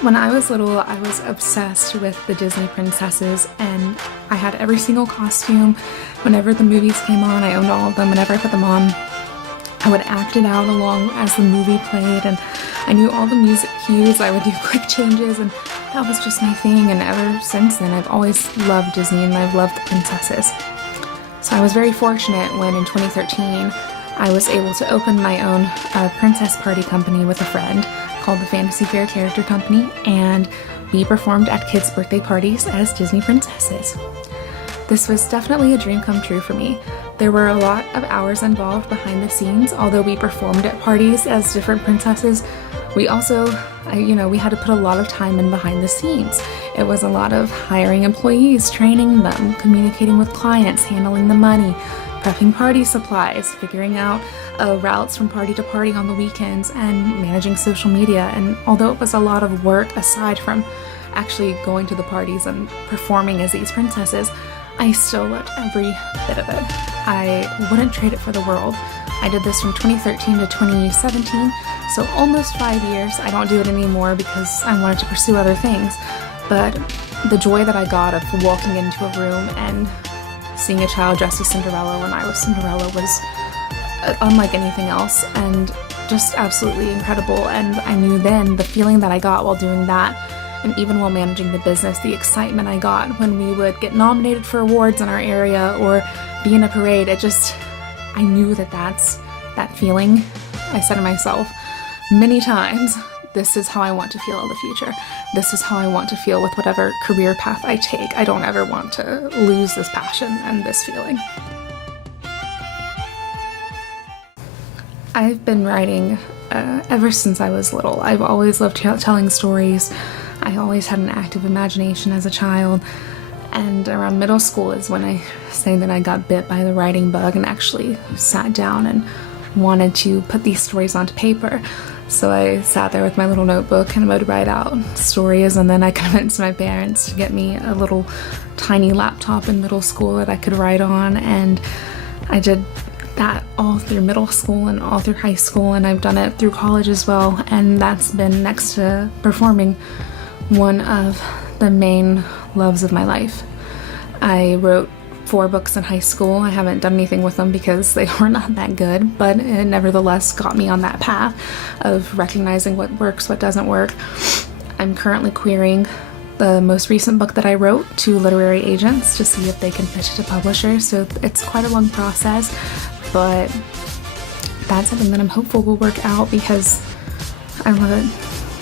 When I was little, I was obsessed with the Disney princesses, and I had every single costume. Whenever the movies came on, I owned all of them. Whenever I put them on, I would act it out along as the movie played, and I knew all the music cues. I would do quick changes, and that was just my thing. And ever since then, I've always loved Disney, and I've loved the princesses. So I was very fortunate when in 2013, I was able to open my own princess party company with a friend called the Fantasy Fair Character Company, and we performed at kids' birthday parties as Disney princesses. This was definitely a dream come true for me. There were a lot of hours involved behind the scenes. Although we performed at parties as different princesses, we also, we had to put a lot of time in behind the scenes. It was a lot of hiring employees, training them, communicating with clients, handling the money, prepping party supplies, figuring out routes from party to party on the weekends, and managing social media. And although it was a lot of work aside from actually going to the parties and performing as these princesses, I still loved every bit of it. I wouldn't trade it for the world. I did this from 2013 to 2017, so almost 5 years. I don't do it anymore because I wanted to pursue other things, but the joy that I got of walking into a room and seeing a child dressed as Cinderella when I was Cinderella was unlike anything else, and just absolutely incredible. And I knew then the feeling that I got while doing that, and even while managing the business, the excitement I got when we would get nominated for awards in our area or be in a parade, I knew that feeling. I said to myself many times, this is how I want to feel in the future. This is how I want to feel with whatever career path I take. I don't ever want to lose this passion and this feeling. I've been writing ever since I was little. I've always loved telling stories. I always had an active imagination as a child. And around middle school is when I say that I got bit by the writing bug and actually sat down and wanted to put these stories onto paper. So I sat there with my little notebook and would write out stories, and then I convinced my parents to get me a little tiny laptop in middle school that I could write on, and I did that all through middle school and all through high school, and I've done it through college as well, and that's been, next to performing, one of the main loves of my life. I wrote 4 books in high school. I haven't done anything with them because they were not that good, but it nevertheless got me on that path of recognizing what works, what doesn't work. I'm currently querying the most recent book that I wrote to literary agents to see if they can pitch it to publishers, so it's quite a long process, but that's something that I'm hopeful will work out because I love it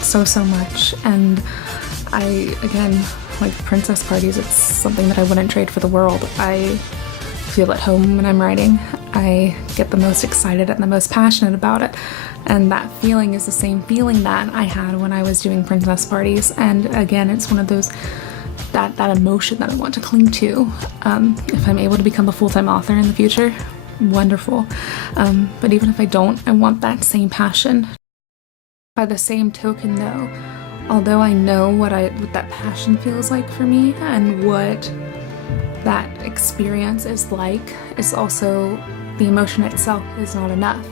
so much. And again, like princess parties, it's something that I wouldn't trade for the world. I feel at home when I'm writing. I get the most excited and the most passionate about it. And that feeling is the same feeling that I had when I was doing princess parties. And again, it's one of those, that emotion that I want to cling to. If I'm able to become a full-time author in the future, wonderful. But even if I don't, I want that same passion. By the same token though, although I know what that passion feels like for me and what that experience is like, it's also the emotion itself is not enough.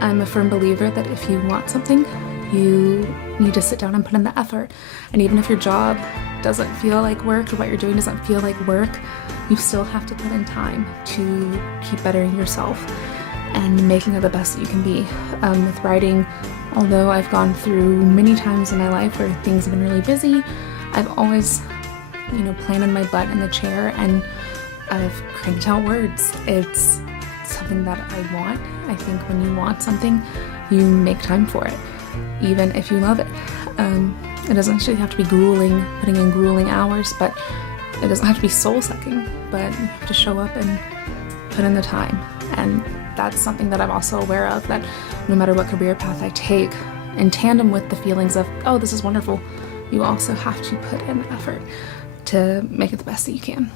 I'm a firm believer that if you want something, you need to sit down and put in the effort. And even if your job doesn't feel like work or what you're doing doesn't feel like work, you still have to put in time to keep bettering yourself and making it the best that you can be. With writing, although I've gone through many times in my life where things have been really busy, I've always, planted my butt in the chair and I've cranked out words. It's something that I want. I think when you want something, you make time for it, even if you love it. It doesn't actually have to be grueling, putting in grueling hours, but it doesn't have to be soul-sucking, but you have to show up and put in the time. And that's something that I'm also aware of, that no matter what career path I take, in tandem with the feelings of, oh, this is wonderful, you also have to put in effort to make it the best that you can.